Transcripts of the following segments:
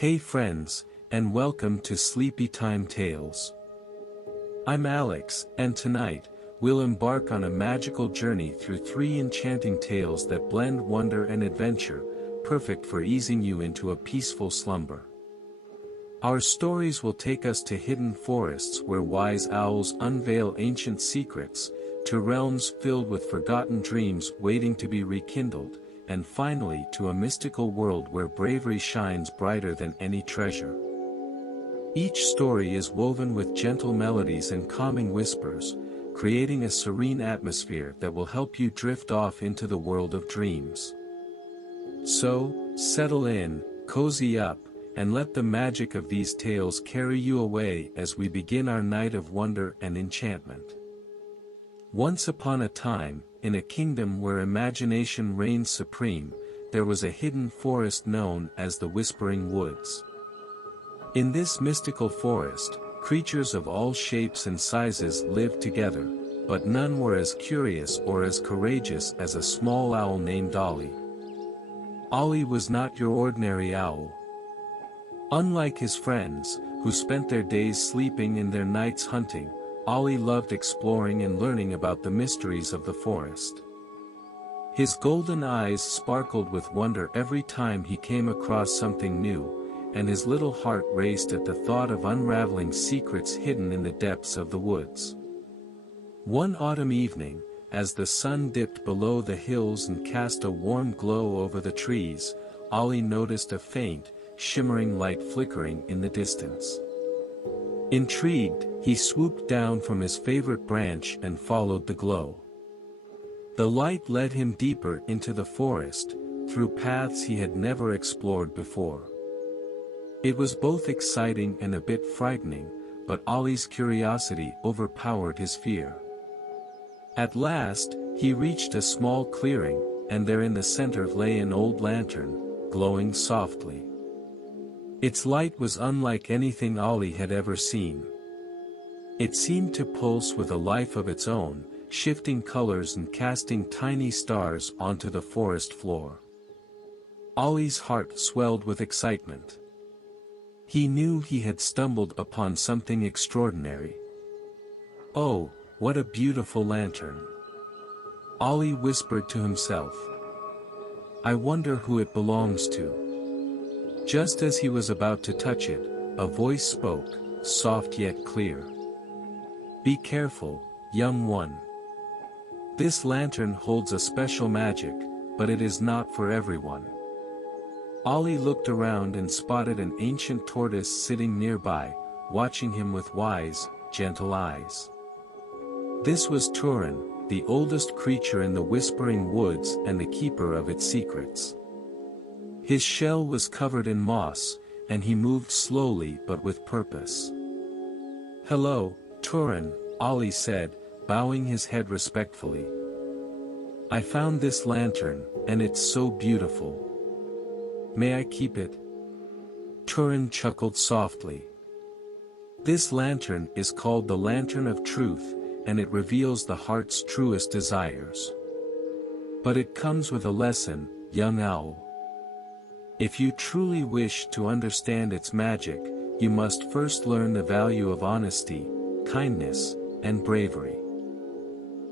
Hey friends, and welcome to Sleepy Time Tales. I'm Alex, and tonight, we'll embark on a magical journey through 3 enchanting tales that blend wonder and adventure, perfect for easing you into a peaceful slumber. Our stories will take us to hidden forests where wise owls unveil ancient secrets, to realms filled with forgotten dreams waiting to be rekindled, and finally to a mystical world where bravery shines brighter than any treasure. Each story is woven with gentle melodies and calming whispers, creating a serene atmosphere that will help you drift off into the world of dreams. So, settle in, cozy up, and let the magic of these tales carry you away as we begin our night of wonder and enchantment. Once upon a time, in a kingdom where imagination reigned supreme, there was a hidden forest known as the Whispering Woods. In this mystical forest, creatures of all shapes and sizes lived together, but none were as curious or as courageous as a small owl named Ollie. Ollie was not your ordinary owl. Unlike his friends, who spent their days sleeping and their nights hunting, Ollie loved exploring and learning about the mysteries of the forest. His golden eyes sparkled with wonder every time he came across something new, and his little heart raced at the thought of unraveling secrets hidden in the depths of the woods. One autumn evening, as the sun dipped below the hills and cast a warm glow over the trees, Ollie noticed a faint, shimmering light flickering in the distance. Intrigued, he swooped down from his favorite branch and followed the glow. The light led him deeper into the forest, through paths he had never explored before. It was both exciting and a bit frightening, but Ollie's curiosity overpowered his fear. At last, he reached a small clearing, and there in the center lay an old lantern, glowing softly. Its light was unlike anything Ollie had ever seen. It seemed to pulse with a life of its own, shifting colors and casting tiny stars onto the forest floor. Ollie's heart swelled with excitement. He knew he had stumbled upon something extraordinary. "Oh, what a beautiful lantern!" Ollie whispered to himself. "I wonder who it belongs to." Just as he was about to touch it, a voice spoke, soft yet clear. "Be careful, young one. This lantern holds a special magic, but it is not for everyone." Ollie looked around and spotted an ancient tortoise sitting nearby, watching him with wise, gentle eyes. This was Turin, the oldest creature in the Whispering Woods and the keeper of its secrets. His shell was covered in moss, and he moved slowly but with purpose. "Hello, Turin," Ollie said, bowing his head respectfully. "I found this lantern, and it's so beautiful. May I keep it?" Turin chuckled softly. "This lantern is called the Lantern of Truth, and it reveals the heart's truest desires. But it comes with a lesson, young owl. If you truly wish to understand its magic, you must first learn the value of honesty, kindness, and bravery.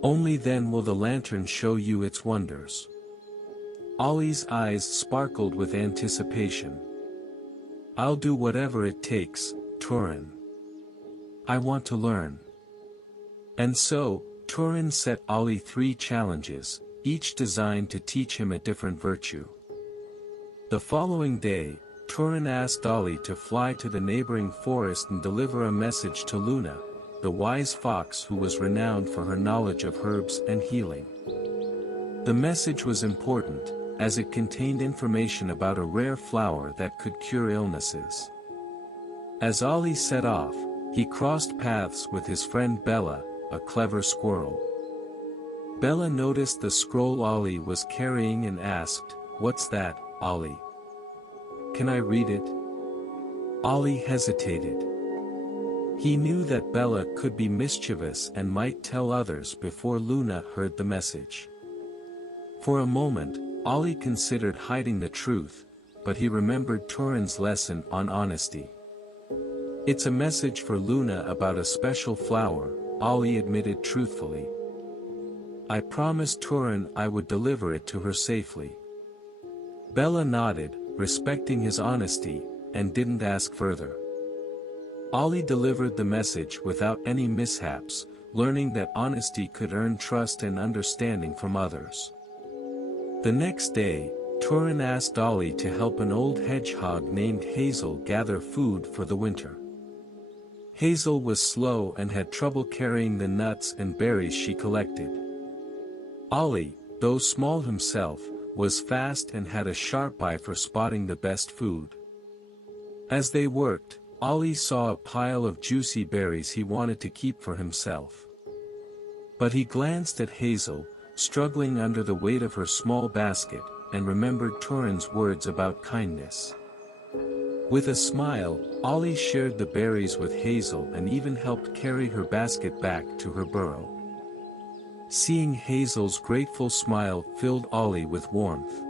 Only then will the lantern show you its wonders." Ollie's eyes sparkled with anticipation. "I'll do whatever it takes, Turin. I want to learn." And so, Turin set Ollie 3 challenges, each designed to teach him a different virtue. The following day, Turin asked Ollie to fly to the neighboring forest and deliver a message to Luna, the wise fox who was renowned for her knowledge of herbs and healing. The message was important, as it contained information about a rare flower that could cure illnesses. As Ollie set off, he crossed paths with his friend Bella, a clever squirrel. Bella noticed the scroll Ollie was carrying and asked, "What's that, Ollie? Can I read it?" Ollie hesitated. He knew that Bella could be mischievous and might tell others before Luna heard the message. For a moment, Ollie considered hiding the truth, but he remembered Turin's lesson on honesty. "It's a message for Luna about a special flower," Ollie admitted truthfully. "I promised Turin I would deliver it to her safely." Bella nodded, respecting his honesty, and didn't ask further. Ollie delivered the message without any mishaps, learning that honesty could earn trust and understanding from others. The next day, Turin asked Ollie to help an old hedgehog named Hazel gather food for the winter. Hazel was slow and had trouble carrying the nuts and berries she collected. Ollie, though small himself, was fast and had a sharp eye for spotting the best food. As they worked, Ollie saw a pile of juicy berries he wanted to keep for himself. But he glanced at Hazel, struggling under the weight of her small basket, and remembered Turin's words about kindness. With a smile, Ollie shared the berries with Hazel and even helped carry her basket back to her burrow. Seeing Hazel's grateful smile filled Ollie with warmth.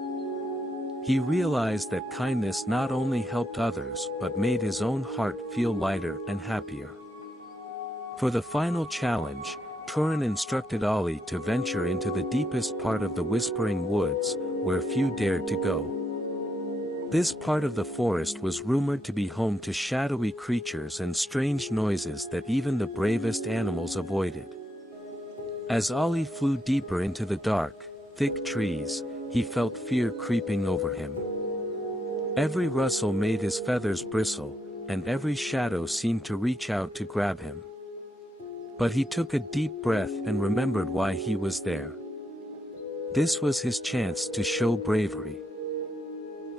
He realized that kindness not only helped others but made his own heart feel lighter and happier. For the final challenge, Turin instructed Ollie to venture into the deepest part of the Whispering Woods, where few dared to go. This part of the forest was rumored to be home to shadowy creatures and strange noises that even the bravest animals avoided. As Ollie flew deeper into the dark, thick trees, he felt fear creeping over him. Every rustle made his feathers bristle, and every shadow seemed to reach out to grab him. But he took a deep breath and remembered why he was there. This was his chance to show bravery.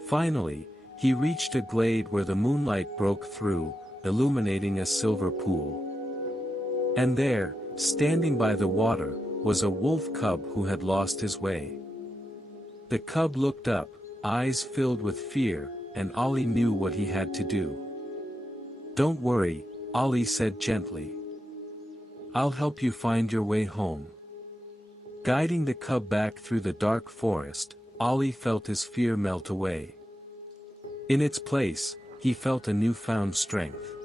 Finally, he reached a glade where the moonlight broke through, illuminating a silver pool. And there, standing by the water, was a wolf cub who had lost his way. The cub looked up, eyes filled with fear, and Ollie knew what he had to do. "Don't worry," Ollie said gently. "I'll help you find your way home." Guiding the cub back through the dark forest, Ollie felt his fear melt away. In its place, he felt a newfound strength.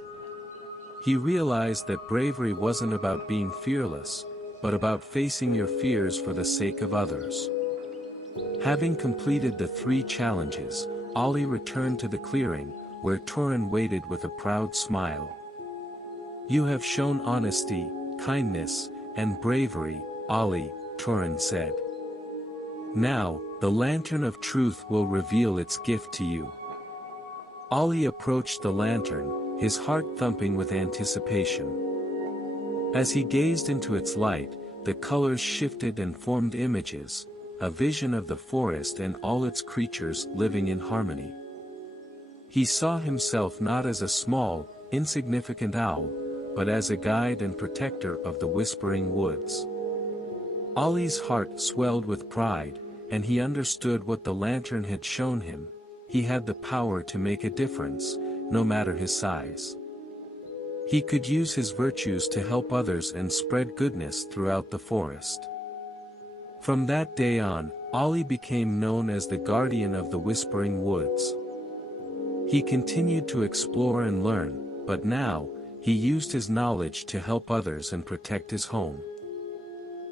He realized that bravery wasn't about being fearless, but about facing your fears for the sake of others. Having completed the 3 challenges, Ollie returned to the clearing, where Turin waited with a proud smile. "You have shown honesty, kindness, and bravery, Ollie," Turin said. "Now, the Lantern of Truth will reveal its gift to you." Ollie approached the lantern, his heart thumping with anticipation. As he gazed into its light, the colors shifted and formed images, a vision of the forest and all its creatures living in harmony. He saw himself not as a small, insignificant owl, but as a guide and protector of the Whispering Woods. Ollie's heart swelled with pride, and he understood what the lantern had shown him: he had the power to make a difference, no matter his size. He could use his virtues to help others and spread goodness throughout the forest. From that day on, Ollie became known as the guardian of the Whispering Woods. He continued to explore and learn, but now, he used his knowledge to help others and protect his home.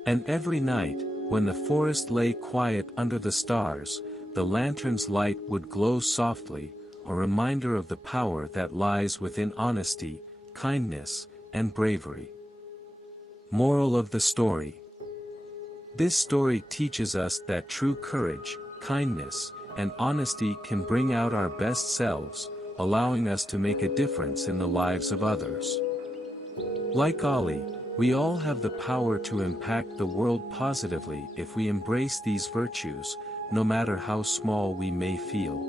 And every night, when the forest lay quiet under the stars, the lantern's light would glow softly, a reminder of the power that lies within honesty, kindness, and bravery. Moral of the story. This story teaches us that true courage, kindness, and honesty can bring out our best selves, allowing us to make a difference in the lives of others. Like Ollie, we all have the power to impact the world positively if we embrace these virtues, no matter how small we may feel.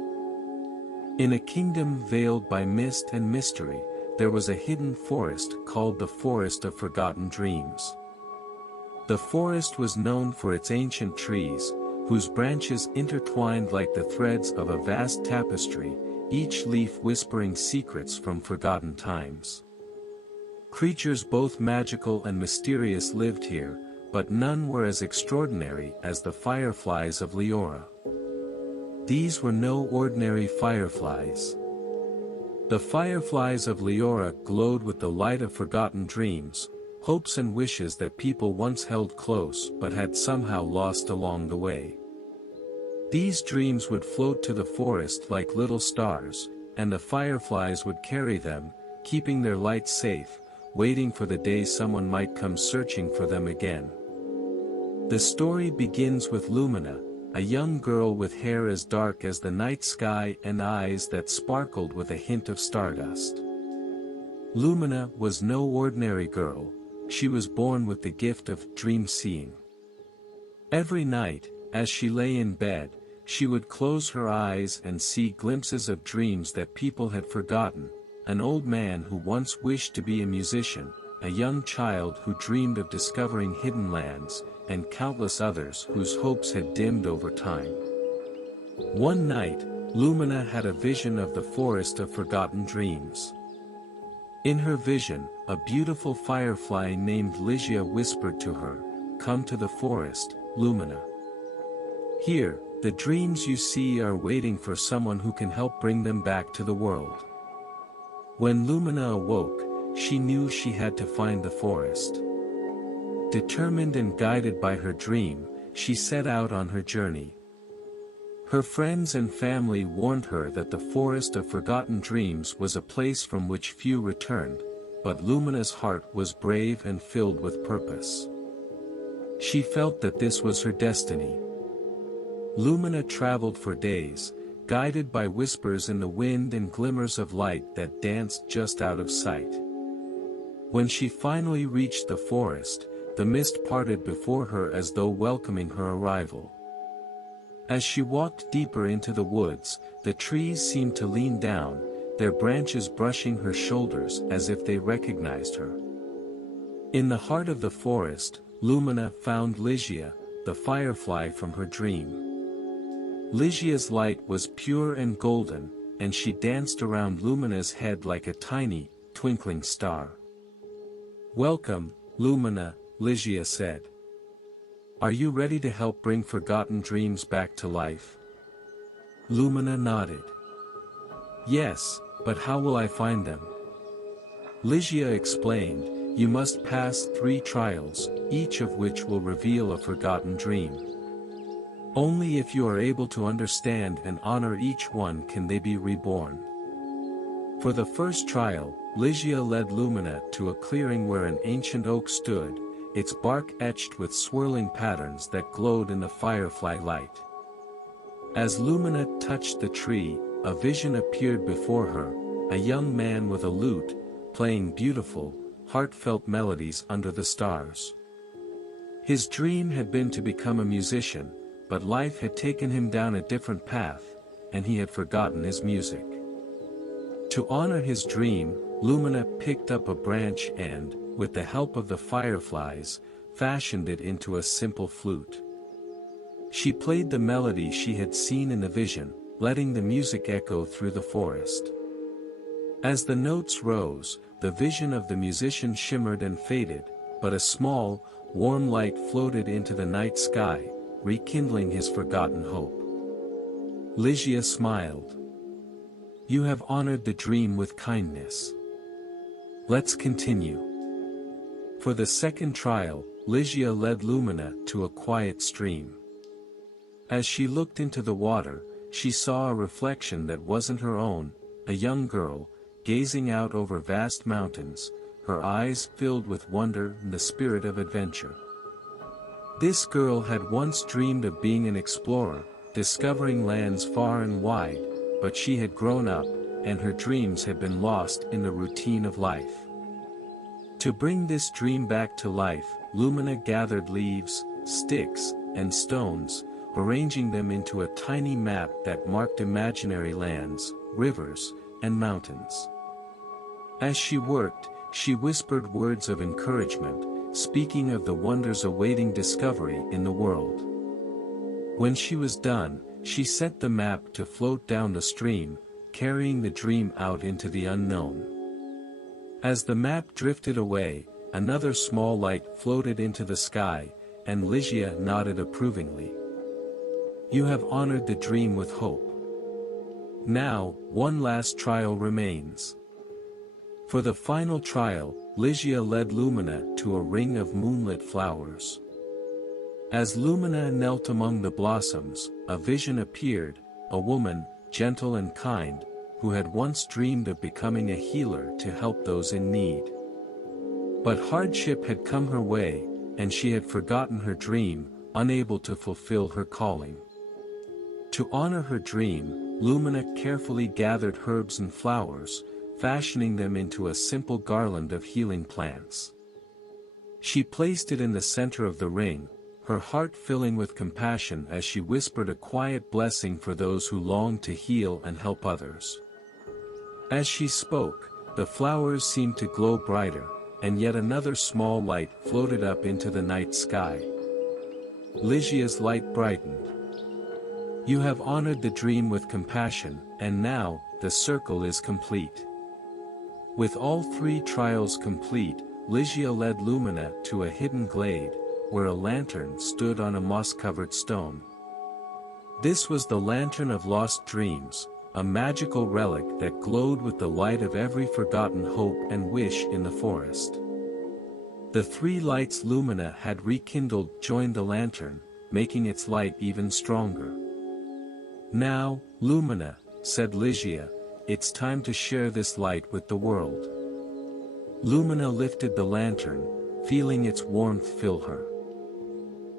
In a kingdom veiled by mist and mystery, there was a hidden forest called the Forest of Forgotten Dreams. The forest was known for its ancient trees, whose branches intertwined like the threads of a vast tapestry, each leaf whispering secrets from forgotten times. Creatures both magical and mysterious lived here, but none were as extraordinary as the fireflies of Leora. These were no ordinary fireflies. The fireflies of Leora glowed with the light of forgotten dreams, hopes and wishes that people once held close but had somehow lost along the way. These dreams would float to the forest like little stars, and the fireflies would carry them, keeping their light safe, waiting for the day someone might come searching for them again. The story begins with Lumina, a young girl with hair as dark as the night sky and eyes that sparkled with a hint of stardust. Lumina was no ordinary girl, she was born with the gift of dream-seeing. Every night, as she lay in bed, she would close her eyes and see glimpses of dreams that people had forgotten, an old man who once wished to be a musician, a young child who dreamed of discovering hidden lands, and countless others whose hopes had dimmed over time. One night, Lumina had a vision of the forest of forgotten dreams. In her vision, a beautiful firefly named Ligia whispered to her, "Come to the forest, Lumina. Here, the dreams you see are waiting for someone who can help bring them back to the world." When Lumina awoke, she knew she had to find the forest. Determined and guided by her dream, she set out on her journey. Her friends and family warned her that the forest of forgotten dreams was a place from which few returned, but Lumina's heart was brave and filled with purpose. She felt that this was her destiny. Lumina traveled for days, guided by whispers in the wind and glimmers of light that danced just out of sight. When she finally reached the forest, the mist parted before her as though welcoming her arrival. As she walked deeper into the woods, the trees seemed to lean down, their branches brushing her shoulders as if they recognized her. In the heart of the forest, Lumina found Ligia, the firefly from her dream. Ligia's light was pure and golden, and she danced around Lumina's head like a tiny, twinkling star. "Welcome, Lumina," Ligia said. "Are you ready to help bring forgotten dreams back to life?" Lumina nodded. "Yes, but how will I find them?" Ligia explained, "You must pass 3 trials, each of which will reveal a forgotten dream. Only if you are able to understand and honor each one can they be reborn." For the first trial, Ligia led Lumina to a clearing where an ancient oak stood, its bark etched with swirling patterns that glowed in the firefly light. As Lumina touched the tree, a vision appeared before her, a young man with a lute, playing beautiful, heartfelt melodies under the stars. His dream had been to become a musician, but life had taken him down a different path, and he had forgotten his music. To honor his dream, Lumina picked up a branch and, with the help of the fireflies, fashioned it into a simple flute. She played the melody she had seen in the vision, letting the music echo through the forest. As the notes rose, the vision of the musician shimmered and faded, but a small, warm light floated into the night sky, rekindling his forgotten hope. Ligia smiled. "You have honored the dream with kindness. Let's continue." For the second trial, Ligia led Lumina to a quiet stream. As she looked into the water, she saw a reflection that wasn't her own, a young girl, gazing out over vast mountains, her eyes filled with wonder and the spirit of adventure. This girl had once dreamed of being an explorer, discovering lands far and wide, but she had grown up, and her dreams had been lost in the routine of life. To bring this dream back to life, Lumina gathered leaves, sticks, and stones, arranging them into a tiny map that marked imaginary lands, rivers, and mountains. As she worked, she whispered words of encouragement, speaking of the wonders awaiting discovery in the world. When she was done, she set the map to float down the stream, carrying the dream out into the unknown. As the map drifted away, another small light floated into the sky, and Ligia nodded approvingly. You have honored the dream with hope. Now, one last trial remains. For the final trial, Ligia led Lumina to a ring of moonlit flowers. As Lumina knelt among the blossoms, a vision appeared, a woman, gentle and kind, who had once dreamed of becoming a healer to help those in need. But hardship had come her way, and she had forgotten her dream, unable to fulfill her calling. To honor her dream, Lumina carefully gathered herbs and flowers, fashioning them into a simple garland of healing plants. She placed it in the center of the ring, her heart filling with compassion as she whispered a quiet blessing for those who longed to heal and help others. As she spoke, the flowers seemed to glow brighter, and yet another small light floated up into the night sky. Ligia's light brightened. You have honored the dream with compassion, and now, the circle is complete. With all three trials complete, Ligia led Lumina to a hidden glade, where a lantern stood on a moss-covered stone. This was the Lantern of Lost Dreams, a magical relic that glowed with the light of every forgotten hope and wish in the forest. The three lights Lumina had rekindled joined the lantern, making its light even stronger. Now, Lumina, said Ligia, it's time to share this light with the world. Lumina lifted the lantern, feeling its warmth fill her.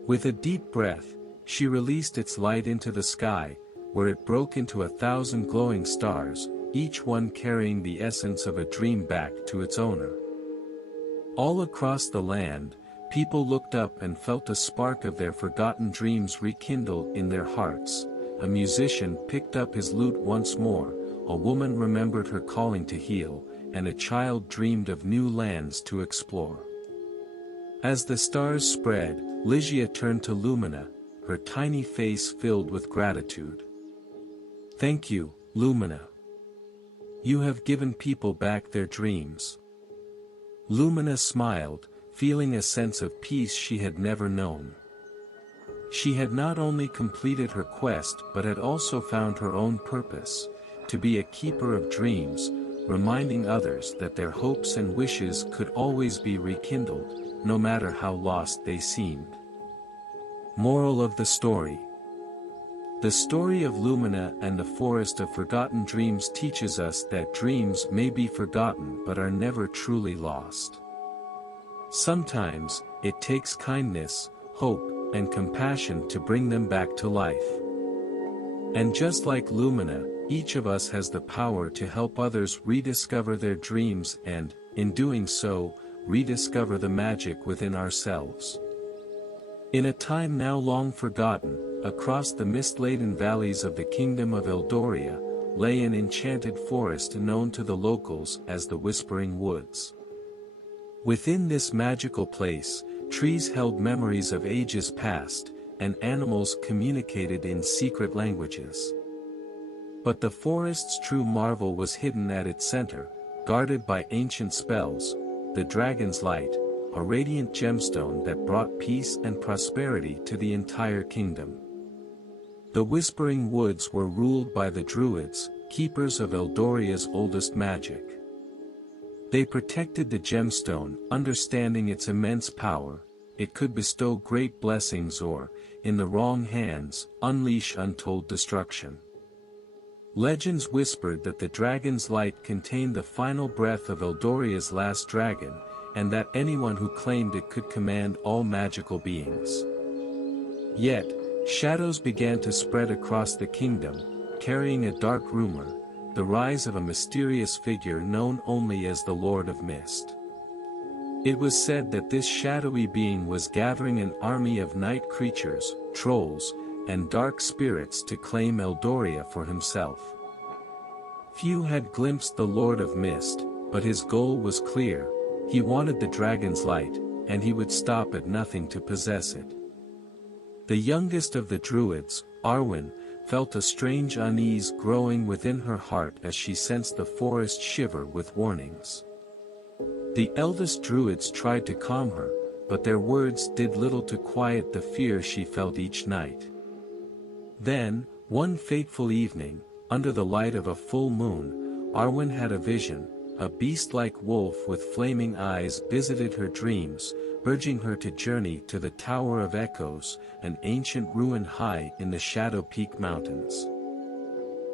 With a deep breath, she released its light into the sky, where it broke into 1,000 glowing stars, each one carrying the essence of a dream back to its owner. All across the land, people looked up and felt a spark of their forgotten dreams rekindle in their hearts. A musician picked up his lute once more, a woman remembered her calling to heal, and a child dreamed of new lands to explore. As the stars spread, Ligia turned to Lumina, her tiny face filled with gratitude. Thank you, Lumina. You have given people back their dreams. Lumina smiled, feeling a sense of peace she had never known. She had not only completed her quest but had also found her own purpose, to be a keeper of dreams, reminding others that their hopes and wishes could always be rekindled, no matter how lost they seemed. Moral of the story. The story of Lumina and the Forest of Forgotten Dreams teaches us that dreams may be forgotten but are never truly lost. Sometimes, it takes kindness, hope, and compassion to bring them back to life. And just like Lumina, each of us has the power to help others rediscover their dreams and, in doing so, rediscover the magic within ourselves. In a time now long forgotten, across the mist-laden valleys of the kingdom of Eldoria, lay an enchanted forest known to the locals as the Whispering Woods. Within this magical place, trees held memories of ages past, and animals communicated in secret languages. But the forest's true marvel was hidden at its center, guarded by ancient spells, the Dragon's Light, a radiant gemstone that brought peace and prosperity to the entire kingdom. The Whispering Woods were ruled by the Druids, keepers of Eldoria's oldest magic. They protected the gemstone, understanding its immense power. It could bestow great blessings or, in the wrong hands, unleash untold destruction. Legends whispered that the Dragon's Light contained the final breath of Eldoria's last dragon, and that anyone who claimed it could command all magical beings. Yet, shadows began to spread across the kingdom, carrying a dark rumor, the rise of a mysterious figure known only as the Lord of Mist. It was said that this shadowy being was gathering an army of night creatures, trolls, and dark spirits to claim Eldoria for himself. Few had glimpsed the Lord of Mist, but his goal was clear. He wanted the Dragon's Light, and he would stop at nothing to possess it. The youngest of the Druids, Arwen, felt a strange unease growing within her heart as she sensed the forest shiver with warnings. The eldest Druids tried to calm her, but their words did little to quiet the fear she felt each night. Then, one fateful evening, under the light of a full moon, Arwen had a vision. A beast-like wolf with flaming eyes visited her dreams, urging her to journey to the Tower of Echoes, an ancient ruin high in the Shadow Peak Mountains.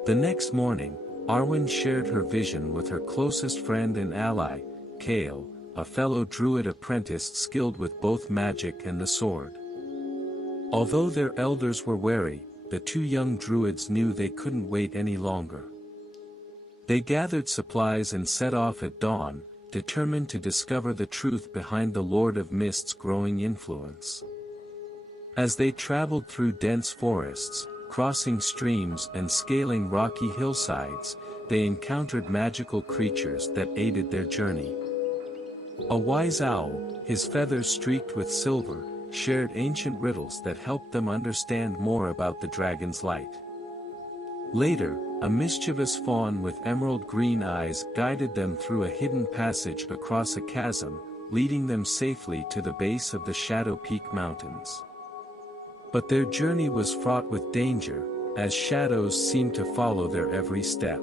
The next morning, Arwen shared her vision with her closest friend and ally, Kael, a fellow druid apprentice skilled with both magic and the sword. Although their elders were wary, the two young druids knew they couldn't wait any longer. They gathered supplies and set off at dawn, determined to discover the truth behind the Lord of Mist's growing influence. As they traveled through dense forests, crossing streams and scaling rocky hillsides, they encountered magical creatures that aided their journey. A wise owl, his feathers streaked with silver, shared ancient riddles that helped them understand more about the dragon's light. Later, a mischievous fawn with emerald green eyes guided them through a hidden passage across a chasm, leading them safely to the base of the Shadow Peak Mountains. But their journey was fraught with danger, as shadows seemed to follow their every step.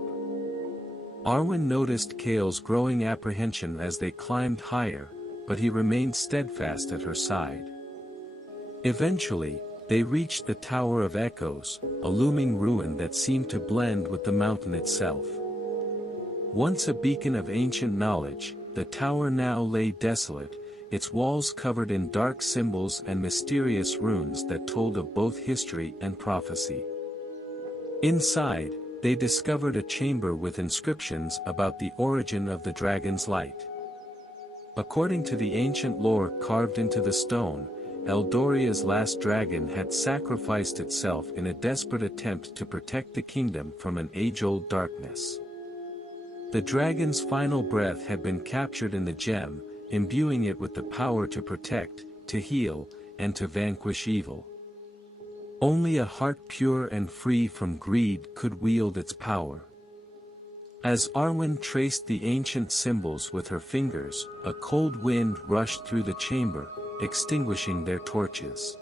Arwen noticed Kael's growing apprehension as they climbed higher, but he remained steadfast at her side. Eventually, they reached the Tower of Echoes, a looming ruin that seemed to blend with the mountain itself. Once a beacon of ancient knowledge, the tower now lay desolate, its walls covered in dark symbols and mysterious runes that told of both history and prophecy. Inside, they discovered a chamber with inscriptions about the origin of the dragon's light. According to the ancient lore carved into the stone, Eldoria's last dragon had sacrificed itself in a desperate attempt to protect the kingdom from an age-old darkness. The dragon's final breath had been captured in the gem, imbuing it with the power to protect, to heal, and to vanquish evil. Only a heart pure and free from greed could wield its power. As Arwen traced the ancient symbols with her fingers, a cold wind rushed through the chamber, extinguishing their torches.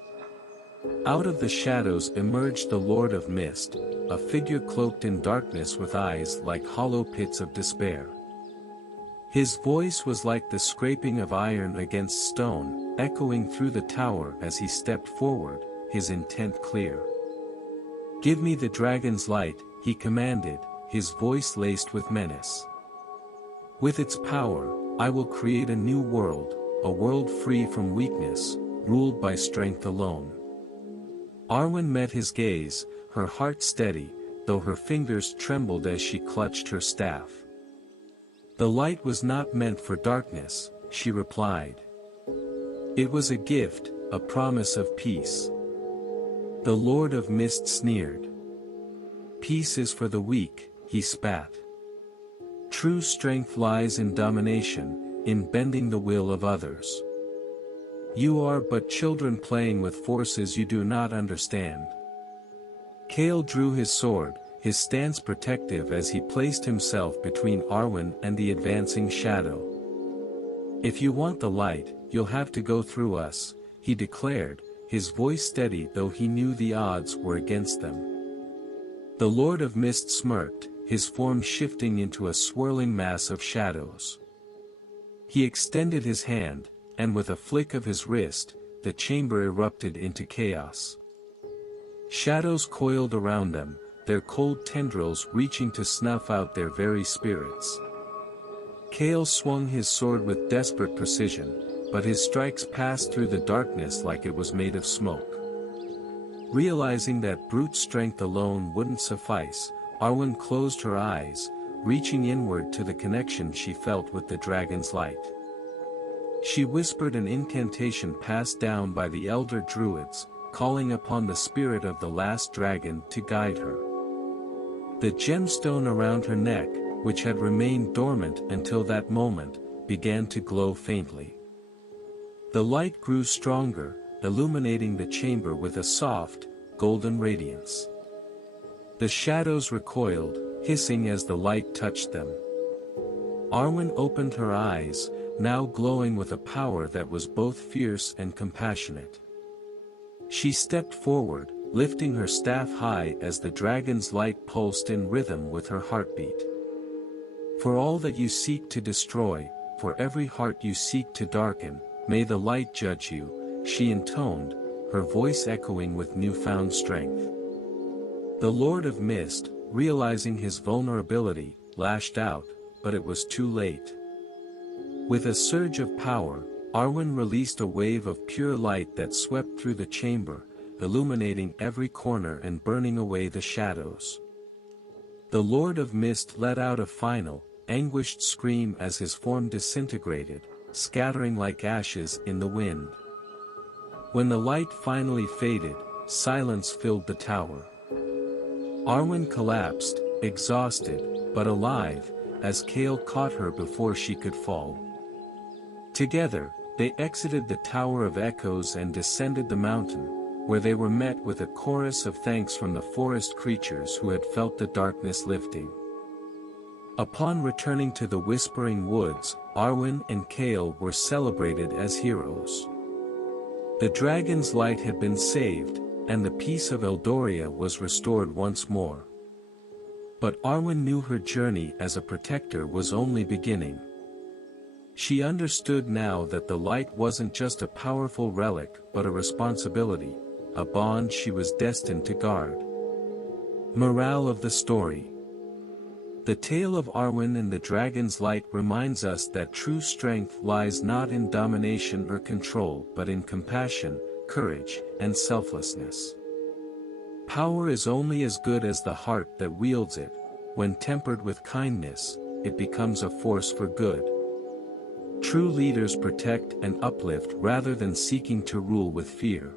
Out of the shadows emerged the Lord of Mist, a figure cloaked in darkness with eyes like hollow pits of despair. His voice was like the scraping of iron against stone, echoing through the tower as he stepped forward, his intent clear. "Give me the dragon's light," he commanded, his voice laced with menace. "With its power, I will create a new world, a world free from weakness, ruled by strength alone." Arwen met his gaze, her heart steady, though her fingers trembled as she clutched her staff. "The light was not meant for darkness," she replied. "It was a gift, a promise of peace." The Lord of Mist sneered. "Peace is for the weak," he spat. "True strength lies in domination, in bending the will of others. You are but children playing with forces you do not understand." Kael drew his sword, his stance protective as he placed himself between Arwen and the advancing shadow. "If you want the light, you'll have to go through us," he declared, his voice steady though he knew the odds were against them. The Lord of Mist smirked, his form shifting into a swirling mass of shadows. He extended his hand, and with a flick of his wrist, the chamber erupted into chaos. Shadows coiled around them, their cold tendrils reaching to snuff out their very spirits. Kael swung his sword with desperate precision, but his strikes passed through the darkness like it was made of smoke. Realizing that brute strength alone wouldn't suffice, Arwen closed her eyes, reaching inward to the connection she felt with the dragon's light. She whispered an incantation passed down by the elder druids, calling upon the spirit of the last dragon to guide her. The gemstone around her neck, which had remained dormant until that moment, began to glow faintly. The light grew stronger, illuminating the chamber with a soft, golden radiance. The shadows recoiled, hissing as the light touched them. Arwen opened her eyes, now glowing with a power that was both fierce and compassionate. She stepped forward, lifting her staff high as the dragon's light pulsed in rhythm with her heartbeat. For all that you seek to destroy, for every heart you seek to darken, may the light judge you, she intoned, her voice echoing with newfound strength. The Lord of Mist, realizing his vulnerability, lashed out, but it was too late. With a surge of power, Arwen released a wave of pure light that swept through the chamber, illuminating every corner and burning away the shadows. The Lord of Mist let out a final, anguished scream as his form disintegrated, scattering like ashes in the wind. When the light finally faded, silence filled the tower. Arwen collapsed, exhausted, but alive, as Kael caught her before she could fall. Together, they exited the Tower of Echoes and descended the mountain, where they were met with a chorus of thanks from the forest creatures who had felt the darkness lifting. Upon returning to the Whispering Woods, Arwen and Kael were celebrated as heroes. The dragon's light had been saved, and the peace of Eldoria was restored once more. But Arwen knew her journey as a protector was only beginning. She understood now that the light wasn't just a powerful relic but a responsibility, a bond she was destined to guard. Morale of the story. The tale of Arwen and the Dragon's Light reminds us that true strength lies not in domination or control but in compassion, courage, and selflessness. Power is only as good as the heart that wields it. When tempered with kindness, it becomes a force for good. True leaders protect and uplift rather than seeking to rule with fear.